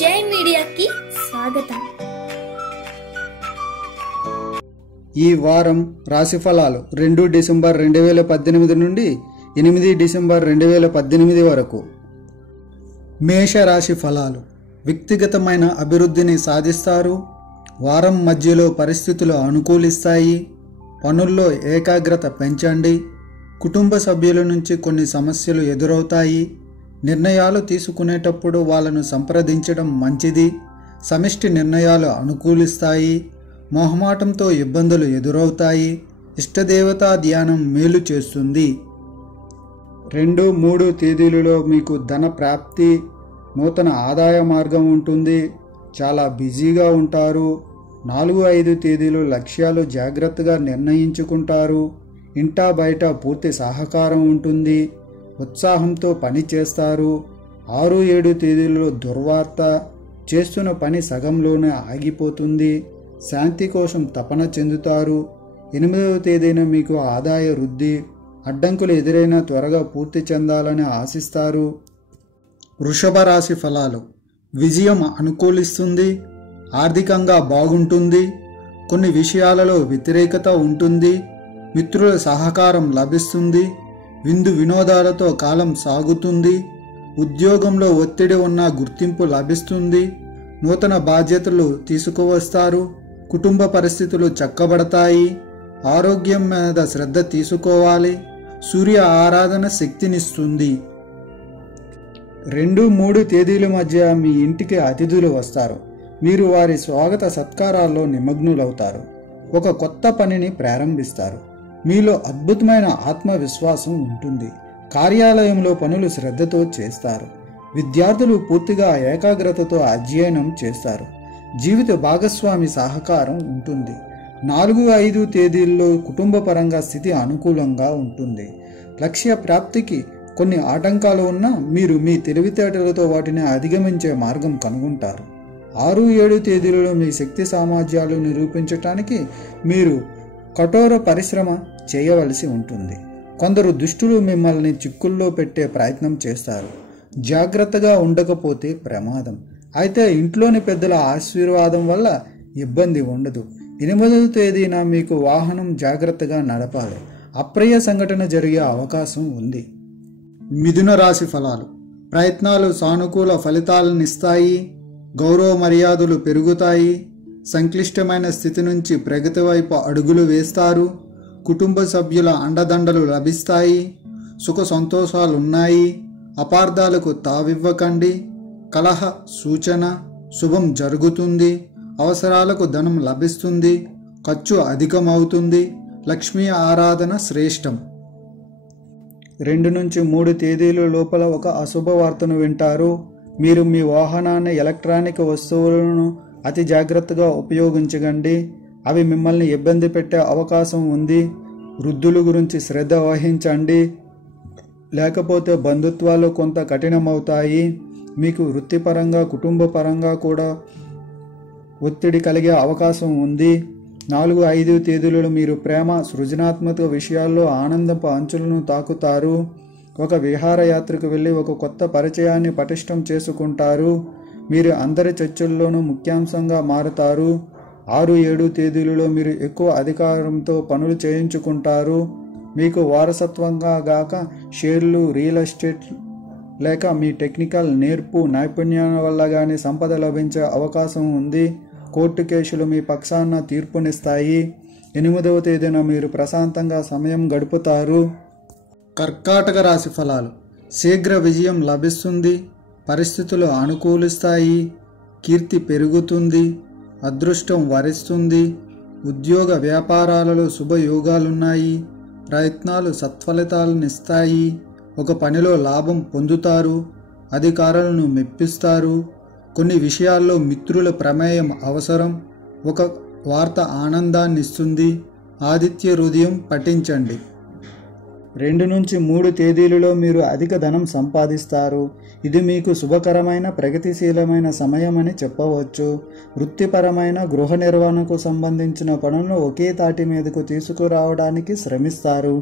జై మీడియాకి స్వాగతం. ఈ వారం రాశిఫలాలు 2 డిసెంబర్ 2018 నుండి 8 డిసెంబర్ 2018 వరకు. మేషరాశి ఫలాలు. వ్యక్తిగతమైన అభివృద్ధిని సాధిస్తారు. వారం మధ్యలో పరిస్థితులు అనుకూలిస్తాయి. పనుల్లో ఏకాగ్రత పెంచండి. కుటుంబ సభ్యుల నుంచి కొన్ని సమస్యలు ఎదురవుతాయి. నిర్ణయాలు తీసుకునేటప్పుడు వాళ్ళను సంప్రదించడం మంచిది. సమిష్టి నిర్ణయాలు అనుకూలిస్తాయి. మొహమాటంతో ఇబ్బందులు ఎదురవుతాయి. ఇష్టదేవతా ధ్యానం మేలు చేస్తుంది. 2, 3 తేదీలలో మీకు ధన ప్రాప్తి, నూతన ఆదాయ మార్గం ఉంటుంది. చాలా బిజీగా ఉంటారు. 4, 5 తేదీలు లక్ష్యాలు జాగ్రత్తగా నిర్ణయించుకుంటారు. ఇంటా బయట పూర్తి సహకారం ఉంటుంది. ఉత్సాహంతో పని చేస్తారు. 6, 7 తేదీలలో దుర్వార్త, చేస్తున్న పని సగంలోనే ఆగిపోతుంది. శాంతి కోసం తపన చెందుతారు. 8వ తేదీన మీకు ఆదాయ వృద్ధి, అడ్డంకులు ఎదురైనా త్వరగా పూర్తి చెందాలని ఆశిస్తారు. వృషభ రాశి ఫలాలు. విజయం అనుకూలిస్తుంది. ఆర్థికంగా బాగుంటుంది. కొన్ని విషయాలలో వ్యతిరేకత ఉంటుంది. మిత్రుల సహకారం లభిస్తుంది. విందు వినోదాలతో కాలం సాగుతుంది. ఉద్యోగంలో ఒత్తిడి ఉన్న గుర్తింపు లభిస్తుంది. నూతన బాధ్యతలు తీసుకువస్తారు. కుటుంబ పరిస్థితులు చక్కబడతాయి. ఆరోగ్యం మీద శ్రద్ధ తీసుకోవాలి. సూర్య ఆరాధన శక్తినిస్తుంది. 2, 3 తేదీల మధ్య మీ ఇంటికి అతిథులు వస్తారు. మీరు వారి స్వాగత సత్కారాల్లో నిమగ్నులవుతారు. ఒక కొత్త పనిని ప్రారంభిస్తారు. మీలో అద్భుతమైన ఆత్మవిశ్వాసం ఉంటుంది. కార్యాలయంలో పనులు శ్రద్ధతో చేస్తారు. విద్యార్థులు పూర్తిగా ఏకాగ్రతతో అధ్యయనం చేస్తారు. జీవిత భాగస్వామి సహకారం ఉంటుంది. 4, 5 తేదీల్లో కుటుంబ పరంగా స్థితి అనుకూలంగా ఉంటుంది. లక్ష్య ప్రాప్తికి కొన్ని ఆటంకాలు ఉన్నా మీరు మీ తెలివితేటలతో వాటిని అధిగమించే మార్గం కనుగొంటారు. 6, 7 తేదీలలో మీ శక్తి సామర్థ్యాలు నిరూపించటానికి మీరు కఠోర పరిశ్రమ చేయవలసి ఉంటుంది. కొందరు దుష్టులు మిమ్మల్ని చిక్కుల్లో పెట్టే ప్రయత్నం చేస్తారు. జాగ్రత్తగా ఉండకపోతే ప్రమాదం. అయితే ఇంట్లోని పెద్దల ఆశీర్వాదం వల్ల ఇబ్బంది ఉండదు. 8వ తేదీన మీకు వాహనం జాగ్రత్తగా నడపాలి. అప్రియ సంఘటన జరిగే అవకాశం ఉంది. మిథున రాశి ఫలాలు. ప్రయత్నాలు సానుకూల ఫలితాలనిస్తాయి. గౌరవ మర్యాదలు పెరుగుతాయి. సంక్లిష్టమైన స్థితి నుంచి ప్రగతి వైపు అడుగులు వేస్తారు. కుటుంబ సభ్యుల అండదండలు లభిస్తాయి. సుఖ సంతోషాలున్నాయి. అపార్థాలకు తావివ్వకండి. కలహ సూచన శుభం జరుగుతుంది. అవసరాలకు ధనం లభిస్తుంది. ఖర్చు అధికమవుతుంది. లక్ష్మీ ఆరాధన శ్రేష్టం. 2 నుంచి 3 తేదీల లోపల ఒక అశుభ వార్తను వింటారు. మీరు మీ వాహనాన్ని, ఎలక్ట్రానిక్ వస్తువులను అతి జాగ్రత్తగా ఉపయోగించకండి. అవి మిమ్మల్ని ఇబ్బంది పెట్టే అవకాశం ఉంది. వృద్ధుల గురించి శ్రద్ధ వహించండి, లేకపోతే బంధుత్వాలు కొంత కఠినమవుతాయి. మీకు వృత్తిపరంగా, కుటుంబ పరంగా కూడా ఒత్తిడి కలిగే అవకాశం ఉంది. 4, 5 తేదీలలో మీరు ప్రేమ, సృజనాత్మక విషయాల్లో ఆనందపు అంచులను తాకుతారు. ఒక విహారయాత్రకు వెళ్ళి ఒక కొత్త పరిచయాన్ని పటిష్టం చేసుకుంటారు. మీరు అందరి చర్చల్లోనూ ముఖ్యాంశంగా మారుతారు. 6, 7 తేదీలలో మీరు ఎక్కువ అధికారంతో పనులు చేయించుకుంటారు. మీకు వారసత్వంగా గాక షేర్లు, రియల్ ఎస్టేట్ లేక మీ టెక్నికల్ నేర్పు, నైపుణ్యాల వల్ల కానీ సంపద లభించే అవకాశం ఉంది. కోర్టు కేసులు మీ పక్షాన తీర్పునిస్తాయి. 8వ తేదీన మీరు ప్రశాంతంగా సమయం గడుపుతారు. కర్కాటక రాశి ఫలాలు. శీఘ్ర విజయం లభిస్తుంది. పరిస్థితులు అనుకూలిస్తాయి. కీర్తి పెరుగుతుంది. అదృష్టం వరిస్తుంది. ఉద్యోగ వ్యాపారాలలో శుభయోగాలున్నాయి. ప్రయత్నాలు సత్ఫలితాలనిస్తాయి. ఒక పనిలో లాభం పొందుతారు. అధికారులను మెప్పిస్తారు. కొన్ని విషయాల్లో మిత్రుల ప్రమేయం అవసరం. ఒక వార్త ఆనందాన్నిస్తుంది. ఆదిత్య హృదయం పఠించండి. 2 నుంచి 3 తేదీలలో మీరు అధిక ధనం సంపాదిస్తారు. ఇది మీకు శుభకరమైన ప్రగతిశీలమైన సమయం అని చెప్పవచ్చు. వృత్తిపరమైన గృహ నిర్వహణకు సంబంధించిన పనులను ఒకే తాటి మీదకు తీసుకురావడానికి శ్రమిస్తారు.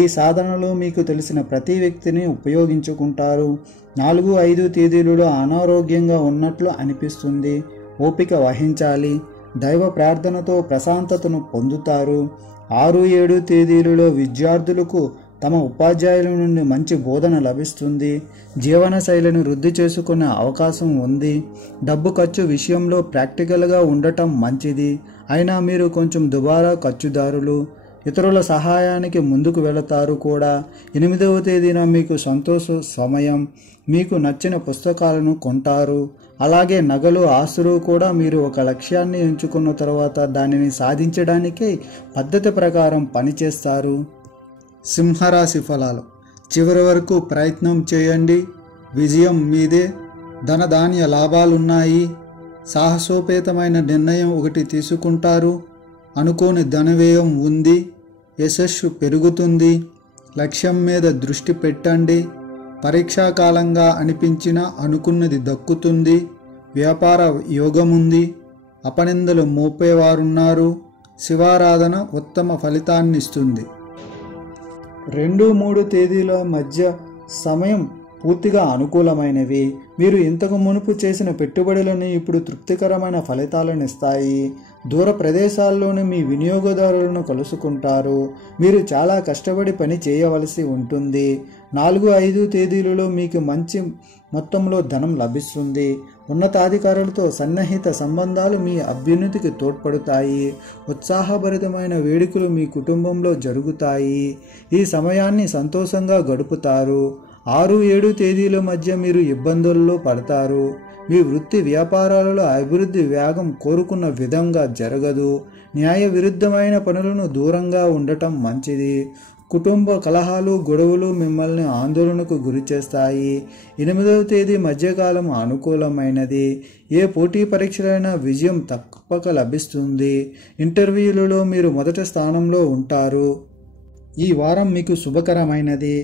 ఈ సాధనలో మీకు తెలిసిన ప్రతి వ్యక్తిని ఉపయోగించుకుంటారు. 4, 5 తేదీలలో అనారోగ్యంగా ఉన్నట్లు అనిపిస్తుంది. ఓపిక వహించాలి. దైవ ప్రార్థనతో ప్రశాంతతను పొందుతారు. 6, 7 తేదీలలో విద్యార్థులకు తమ ఉపాధ్యాయుల నుండి మంచి బోధన లభిస్తుంది. జీవన శైలిని వృద్ధి చేసుకునే అవకాశం ఉంది. డబ్బు ఖర్చు విషయంలో ప్రాక్టికల్గా ఉండటం మంచిది. అయినా మీరు కొంచెం దుబారా ఖర్చుదారులు. ఇతరుల సహాయానికి ముందుకు వెళతారు కూడా. 8వ తేదీన మీకు సంతోష సమయం. మీకు నచ్చిన పుస్తకాలను కొంటారు. అలాగే నగలు, ఆస్తులు కూడా. మీరు ఒక లక్ష్యాన్ని ఎంచుకున్న తర్వాత దానిని సాధించడానికి పద్ధతి ప్రకారం పనిచేస్తారు. సింహరాశి ఫలాలు. చివరి వరకు ప్రయత్నం చేయండి. విజయం మీదే. ధనధాన్య లాభాలున్నాయి. సాహసోపేతమైన నిర్ణయం ఒకటి తీసుకుంటారు. అనుకోని ధనవ్యయం ఉంది. యశస్సు పెరుగుతుంది. లక్ష్యం మీద దృష్టి పెట్టండి. పరీక్షాకాలంగా అనిపించినా అనుకున్నది దక్కుతుంది. వ్యాపార యోగముంది. అపనిందలు మోపేవారున్నారు. శివారాధన ఉత్తమ ఫలితాన్నిస్తుంది. 2, 3 తేదీల మధ్య సమయం పూర్తిగా అనుకూలమైనవి. మీరు ఇంతకు మునుపు చేసిన పెట్టుబడులను ఇప్పుడు తృప్తికరమైన ఫలితాలను ఇస్తాయి. దూర ప్రదేశాల్లోని మీ వినియోగదారులను కలుసుకుంటారు. మీరు చాలా కష్టపడి పని చేయవలసి ఉంటుంది. 4, 5 తేదీలలో మీకు మంచి మొత్తంలో ధనం లభిస్తుంది. ఉన్నతాధికారులతో సన్నిహిత సంబంధాలు మీ అభ్యున్నతికి తోడ్పడతాయి. ఉత్సాహభరితమైన వేడుకలు మీ కుటుంబంలో జరుగుతాయి. ఈ సమయాన్ని సంతోషంగా గడుపుతారు. 6, 7 తేదీల మధ్య మీరు ఇబ్బందుల్లో పడతారు. మీ వృత్తి వ్యాపారాలలో అభివృద్ధి వేగం కోరుకున్న విధంగా జరగదు. న్యాయ విరుద్ధమైన పనులను దూరంగా ఉండటం మంచిది. కుటుంబ కలహాలు, గొడవలు మిమ్మల్ని ఆందోళనకు గురిచేస్తాయి. 8వ తేదీ మధ్యకాలం అనుకూలమైనది. ఏ పోటీ పరీక్షలైనా విజయం తప్పక లభిస్తుంది. ఇంటర్వ్యూలలో మీరు మొదటి స్థానంలో ఉంటారు. ఈ వారం మీకు శుభకరమైనది.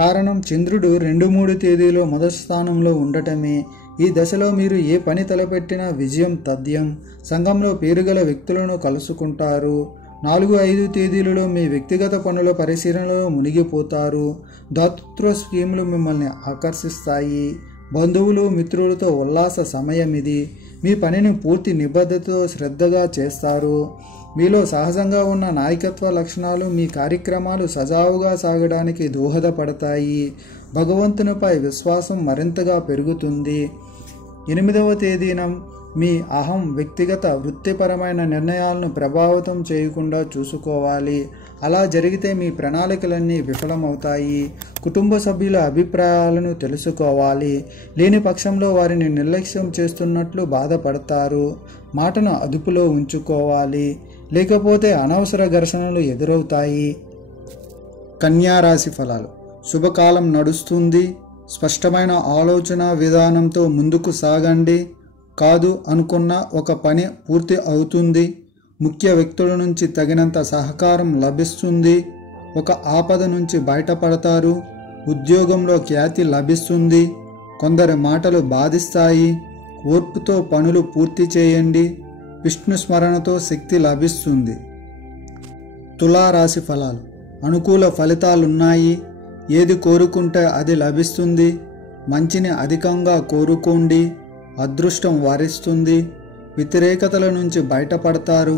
కారణం చంద్రుడు 2, 3 తేదీలో మొదటి స్థానంలో ఉండటమే. ఈ దశలో మీరు ఏ పని తలపెట్టినా విజయం తథ్యం. సంఘంలో పేరుగల వ్యక్తులను కలుసుకుంటారు. 4, 5 తేదీలలో మీ వ్యక్తిగత పనుల పరిశీలనలో మునిగిపోతారు. దాతృత్వ స్కీములు మిమ్మల్ని ఆకర్షిస్తాయి. బంధువులు, మిత్రులతో ఉల్లాస సమయం ఇది. మీ పనిని పూర్తి నిబద్ధతతో శ్రద్ధగా చేస్తారు. మీలో సహజంగా ఉన్న నాయకత్వ లక్షణాలు మీ కార్యక్రమాలు సజావుగా సాగడానికి దోహదపడతాయి. భగవంతునిపై విశ్వాసం మరింతగా పెరుగుతుంది. 8వ తేదీన మీ అహం వ్యక్తిగత వృత్తిపరమైన నిర్ణయాలను ప్రభావితం చేయకుండా చూసుకోవాలి. అలా జరిగితే మీ ప్రణాళికలన్నీ విఫలమవుతాయి. కుటుంబ సభ్యుల అభిప్రాయాలను తెలుసుకోవాలి. లేని పక్షంలో వారిని నిర్లక్ష్యం చేస్తున్నట్లు బాధపడతారు. మాటను అదుపులో ఉంచుకోవాలి. లేకపోతే అనవసర ఘర్షణలు ఎదురవుతాయి. కన్యా రాశి ఫలాలు. శుభకాలం నడుస్తుంది. స్పష్టమైన ఆలోచన విధానంతో ముందుకు సాగండి. కాదు అనుకున్న ఒక పని పూర్తి అవుతుంది. ముఖ్య వ్యక్తుల నుంచి తగినంత సహకారం లభిస్తుంది. ఒక ఆపద నుంచి బయటపడతారు. ఉద్యోగంలో ఖ్యాతి లభిస్తుంది. కొందరి మాటలు బాధిస్తాయి. ఓర్పుతో పనులు పూర్తి చేయండి. విష్ణు స్మరణతో శక్తి లభిస్తుంది. తులారాశి ఫలాలు. అనుకూల ఫలితాలున్నాయి. ఏది కోరుకుంటే అది లభిస్తుంది. మంచిని అధికంగా కోరుకోండి. అదృష్టం వరిస్తుంది. వ్యతిరేకతల నుంచి బయటపడతారు.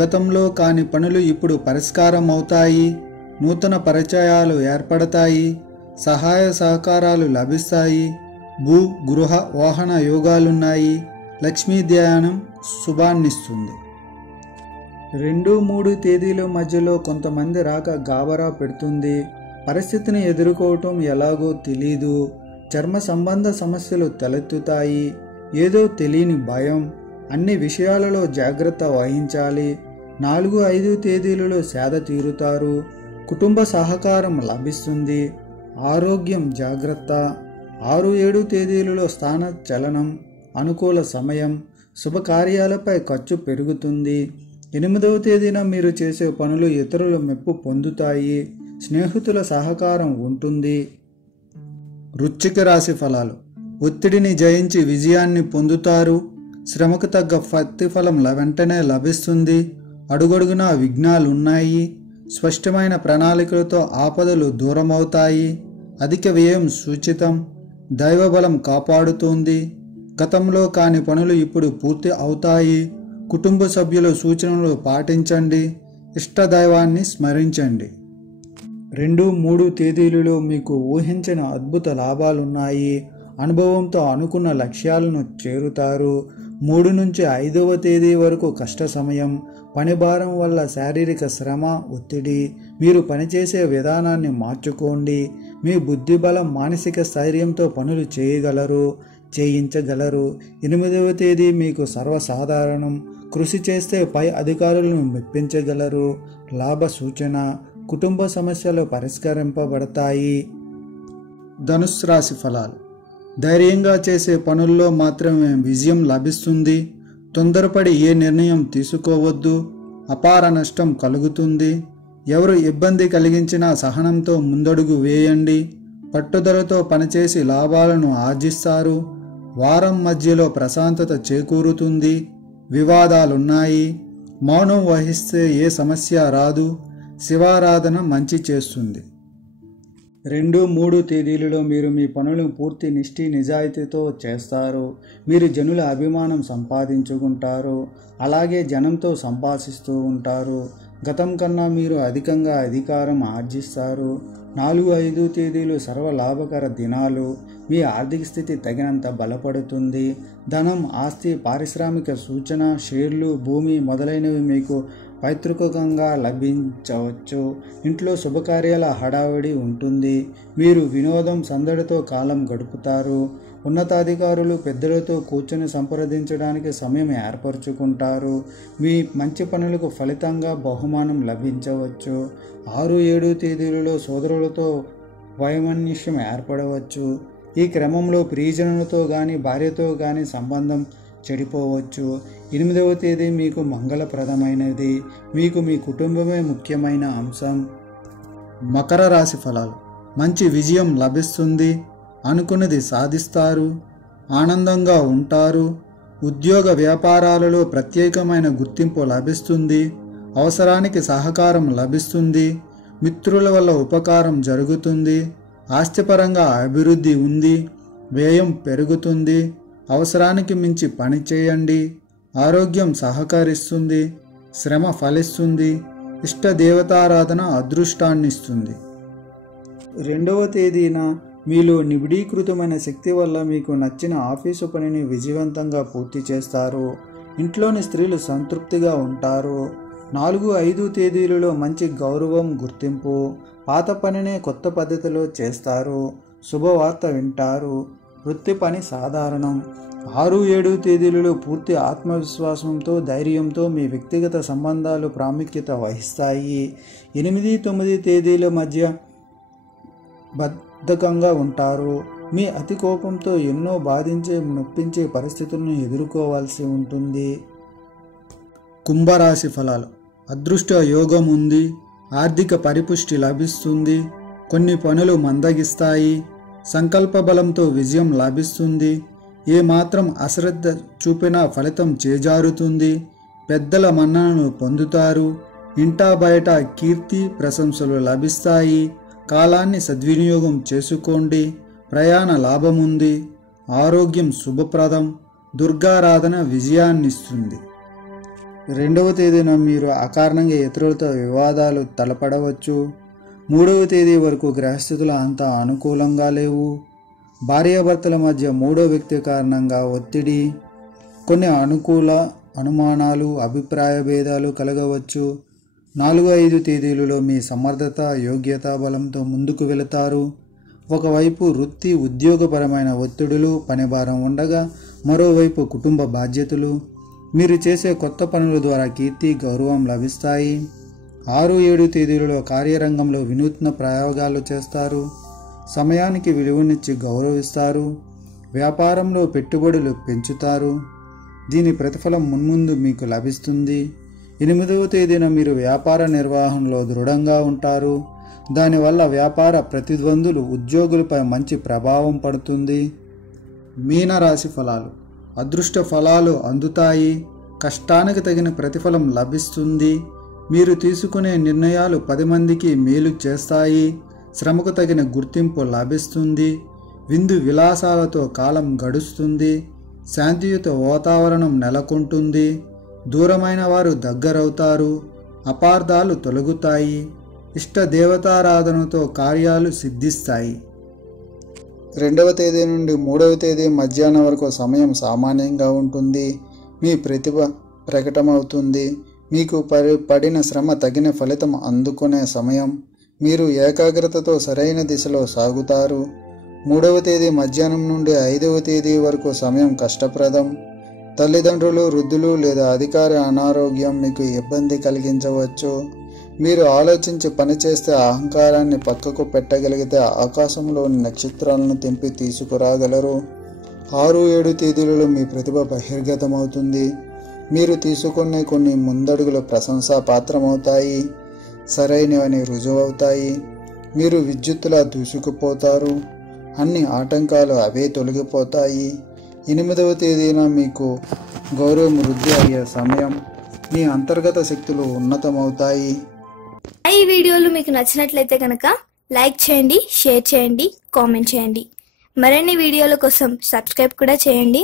గతంలో కాని పనులు ఇప్పుడు పరిష్కారం అవుతాయి. నూతన పరిచయాలు ఏర్పడతాయి. సహాయ సహకారాలు లభిస్తాయి. భూ, గృహ, వాహన యోగాలున్నాయి. లక్ష్మీ ధ్యానం శుభాన్నిస్తుంది. 2, 3 తేదీల మధ్యలో కొంతమంది రాక గాబరా పెడుతుంది. పరిస్థితిని ఎదుర్కోవటం ఎలాగో తెలీదు. చర్మ సంబంధ సమస్యలు తలెత్తుతాయి. ఏదో తెలియని భయం. అన్ని విషయాలలో జాగ్రత్త వహించాలి. 4, 5 తేదీలలో సేద తీరుతారు. కుటుంబ సహకారం లభిస్తుంది. ఆరోగ్యం జాగ్రత్త. 6, 7 తేదీలలో స్థాన చలనం. అనుకూల సమయం. శుభకార్యాలపై ఖర్చు పెరుగుతుంది. 8వ తేదీన మీరు చేసే పనులు ఇతరుల మెప్పు పొందుతాయి. స్నేహితుల సహకారం ఉంటుంది. వృశ్చిక రాశి ఫలాలు. ఒత్తిడిని జయించి విజయాన్ని పొందుతారు. శ్రమకు తగ్గ ప్రతిఫలం వెంటనే లభిస్తుంది. అడుగడుగునా విఘ్నాలున్నాయి. స్పష్టమైన ప్రణాళికలతో ఆపదలు దూరమవుతాయి. అధిక వ్యయం సూచితం. దైవబలం కాపాడుతుంది. గతంలో కాని పనులు ఇప్పుడు పూర్తి అవుతాయి. కుటుంబ సభ్యుల సూచనలు పాటించండి. ఇష్టదైవాన్ని స్మరించండి. 2, 3 తేదీలలో మీకు ఊహించిన అద్భుత లాభాలున్నాయి. అనుభవంతో అనుకున్న లక్ష్యాలను చేరుతారు. 3 నుంచి 5వ తేదీ వరకు కష్ట సమయం. పని భారం వల్ల శారీరక శ్రమ, ఒత్తిడి. మీరు పనిచేసే విధానాన్ని మార్చుకోండి. మీ బుద్ధి బలం, మానసిక స్థైర్యంతో పనులు చేయించగలరు. 8వ తేదీ మీకు సర్వసాధారణం. కృషి చేస్తే పై అధికారులను మెప్పించగలరు. లాభ సూచన. కుటుంబ సమస్యలు పరిష్కరింపబడతాయి. ధనుస్సు రాశి ఫలాలు. ధైర్యంగా చేసే పనుల్లో మాత్రమే విజయం లభిస్తుంది. తొందరపడి ఏ నిర్ణయం తీసుకోవద్దు. అపార నష్టం కలుగుతుంది. ఎవరు ఇబ్బంది కలిగించినా సహనంతో ముందడుగు వేయండి. పట్టుదలతో పనిచేసి లాభాలను ఆర్జిస్తారు. వారం మధ్యలో ప్రశాంతత చేకూరుతుంది. వివాదాలున్నాయి. మౌనం వహిస్తే ఏ సమస్య రాదు. శివారాధన మంచి చేస్తుంది. 2, 3 తేదీలలో మీరు మీ పనులను పూర్తి నిజాయితీతో చేస్తారు. మీరు జనుల అభిమానం సంపాదించుకుంటారు. అలాగే జనంతో సంభాషిస్తూ ఉంటారు. గతం కన్నా మీరు అధికంగా అధికారం ఆర్జిస్తారు. 4, 5 తేదీలు సర్వలాభకర దినాలు. మీ ఆర్థిక స్థితి తగినంత బలపడుతుంది. ధనం, ఆస్తి, పారిశ్రామిక సూచన, షేర్లు, భూమి మొదలైనవి మీకు పైతృకంగా లభించవచ్చు. ఇంట్లో శుభకార్యాల హడావిడి ఉంటుంది. మీరు వినోదం, సందడితో కాలం గడుపుతారు. ఉన్నతాధికారులు, పెద్దలతో కూర్చొని సంప్రదించడానికి సమయం ఏర్పరచుకుంటారు. మీ మంచి పనులకు ఫలితంగా బహుమానం లభించవచ్చు. 6, 7 తేదీలలో సోదరులతో వైమనస్యం ఏర్పడవచ్చు. ఈ క్రమంలో ప్రియజనులతో కానీ భార్యతో కానీ సంబంధం చెడిపోవచ్చు. 8వ తేదీ మీకు మంగళప్రదమైనది. మీకు మీ కుటుంబమే ముఖ్యమైన అంశం. మకర రాశి ఫలాలు. మంచి విజయం లభిస్తుంది. అనుకున్నది సాధిస్తారు. ఆనందంగా ఉంటారు. ఉద్యోగ వ్యాపారాలలో ప్రత్యేకమైన గుర్తింపు లభిస్తుంది. అవసరానికి సహకారం లభిస్తుంది. మిత్రుల వల్ల ఉపకారం జరుగుతుంది. ఆస్తిపరంగా అభివృద్ధి ఉంది. వ్యయం పెరుగుతుంది. అవసరానికి మించి పని చేయండి. ఆరోగ్యం సహకరిస్తుంది. శ్రమ ఫలిస్తుంది. ఇష్ట దేవతారాధన అదృష్టాన్నిస్తుంది. 2వ తేదీన మీలో నిబిడీకృతమైన శక్తి వల్ల మీకు నచ్చిన ఆఫీసు పనిని విజయవంతంగా పూర్తి చేస్తారు. ఇంట్లోని స్త్రీలు సంతృప్తిగా ఉంటారు. 4, 5 తేదీలలో మంచి గౌరవం, గుర్తింపు. పాత పనినే కొత్త పద్ధతిలో చేస్తారు. శుభవార్త వింటారు. వృత్తి పని సాధారణం. 6, 7 తేదీలలో పూర్తి ఆత్మవిశ్వాసంతో, ధైర్యంతో మీ వ్యక్తిగత సంబంధాలు ప్రాముఖ్యత వహిస్తాయి. 8, 9 తేదీల మధ్య బద్ధకంగా ఉంటారు. మీ అతి కోపంతో ఎన్నో బాధించే, నొప్పించే పరిస్థితులను ఎదుర్కోవాల్సి ఉంటుంది. కుంభరాశి ఫలాలు. అదృష్ట యోగం ఉంది. ఆర్థిక పరిపుష్టి లభిస్తుంది. కొన్ని పనులు మందగిస్తాయి. సంకల్ప బలంతో విజయం లభిస్తుంది. ఏమాత్రం అశ్రద్ధ చూపినా ఫలితం చేజారుతుంది. పెద్దల మన్ననను పొందుతారు. ఇంటా బయట కీర్తి, ప్రశంసలు లభిస్తాయి. కాలాన్ని సద్వినియోగం చేసుకోండి. ప్రయాణ లాభముంది. ఆరోగ్యం శుభప్రదం. దుర్గారాధన విజయాన్నిస్తుంది. 2వ తేదీన మీరు అకారణంగా ఇతరులతో వివాదాలు తలపడవచ్చు. 3వ తేదీ వరకు గ్రహస్థితులు అంత అనుకూలంగా లేవు. భార్యాభర్తల మధ్య 3వ వ్యక్తి కారణంగా ఒత్తిడి. కొన్ని అనుకూల అనుమానాలు, అభిప్రాయ భేదాలు కలగవచ్చు. 4, 5 తేదీలలో మీ సమర్థత, యోగ్యత బలంతో ముందుకు వెళతారు. ఒకవైపు వృత్తి, ఉద్యోగపరమైన ఒత్తిడులు, పనిభారం ఉండగా మరోవైపు కుటుంబ బాధ్యతలు. మీరు చేసే కొత్త పనుల ద్వారా కీర్తి, గౌరవం లభిస్తాయి. 6, 7 తేదీలలో కార్యరంగంలో వినూత్న ప్రయోగాలు చేస్తారు. సమయానికి విలువనిచ్చి గౌరవిస్తారు. వ్యాపారంలో పెట్టుబడులు పెంచుతారు. దీని ప్రతిఫలం మున్ముందు మీకు లభిస్తుంది. 8వ తేదీన మీరు వ్యాపార నిర్వహణలో దృఢంగా ఉంటారు. దానివల్ల వ్యాపార ప్రతిద్వందులు ఉద్యోగులపై మంచి ప్రభావం పడుతుంది. మీనరాశి ఫలాలు. అదృష్ట ఫలాలు అందుతాయి. కష్టానికి తగిన ప్రతిఫలం లభిస్తుంది. మీరు తీసుకునే నిర్ణయాలు 10 మందికి మేలు చేస్తాయి. శ్రమకు తగిన గుర్తింపు లభిస్తుంది. విందు విలాసాలతో కాలం గడుస్తుంది. శాంతియుత వాతావరణం నెలకొంటుంది. దూరమైన వారు దగ్గరవుతారు. అపార్థాలు తొలగుతాయి. ఇష్ట దేవతారాధనతో కార్యాలు సిద్ధిస్తాయి. 2వ తేదీ నుండి 3వ తేదీ మధ్యాహ్నం వరకు సమయం సామాన్యంగా ఉంటుంది. మీ ప్రతిభ ప్రకటమవుతుంది. మీకు పడిన శ్రమ తగిన ఫలితం అందుకునే సమయం. మీరు ఏకాగ్రతతో సరైన దిశలో సాగుతారు. 3వ తేదీ మధ్యాహ్నం నుండి 5వ తేదీ వరకు సమయం కష్టప్రదం. తల్లిదండ్రులు, వృద్ధులు లేదా అధికారి అనారోగ్యం మీకు ఇబ్బంది కలిగించవచ్చు. మీరు ఆలోచించి పనిచేస్తే అహంకారాన్ని పక్కకు పెట్టగలిగితే ఆకాశంలోని నక్షత్రాలను తెంపి తీసుకురాగలరు. 6-7 తేదీలలో మీ ప్రతిభ బహిర్గతమవుతుంది. మీరు తీసుకునే కొన్ని ముందడుగులు ప్రశంసాపాత్రమవుతాయి. సరైనవని రుజువవుతాయి. మీరు విద్యుత్తులా దూసుకుపోతారు. అన్ని ఆటంకాలు అవే తొలగిపోతాయి. 8వ తేదీన మీకు గౌరవం వృద్ధి అయ్యే సమయం. మీ అంతర్గత శక్తులు ఉన్నతమవుతాయి. ఈ వీడియోలు మీకు నచ్చినట్లయితే కనుక లైక్ చేయండి, షేర్ చేయండి, కామెంట్ చేయండి. మరిన్ని వీడియోల కోసం సబ్స్క్రైబ్ కూడా చేయండి.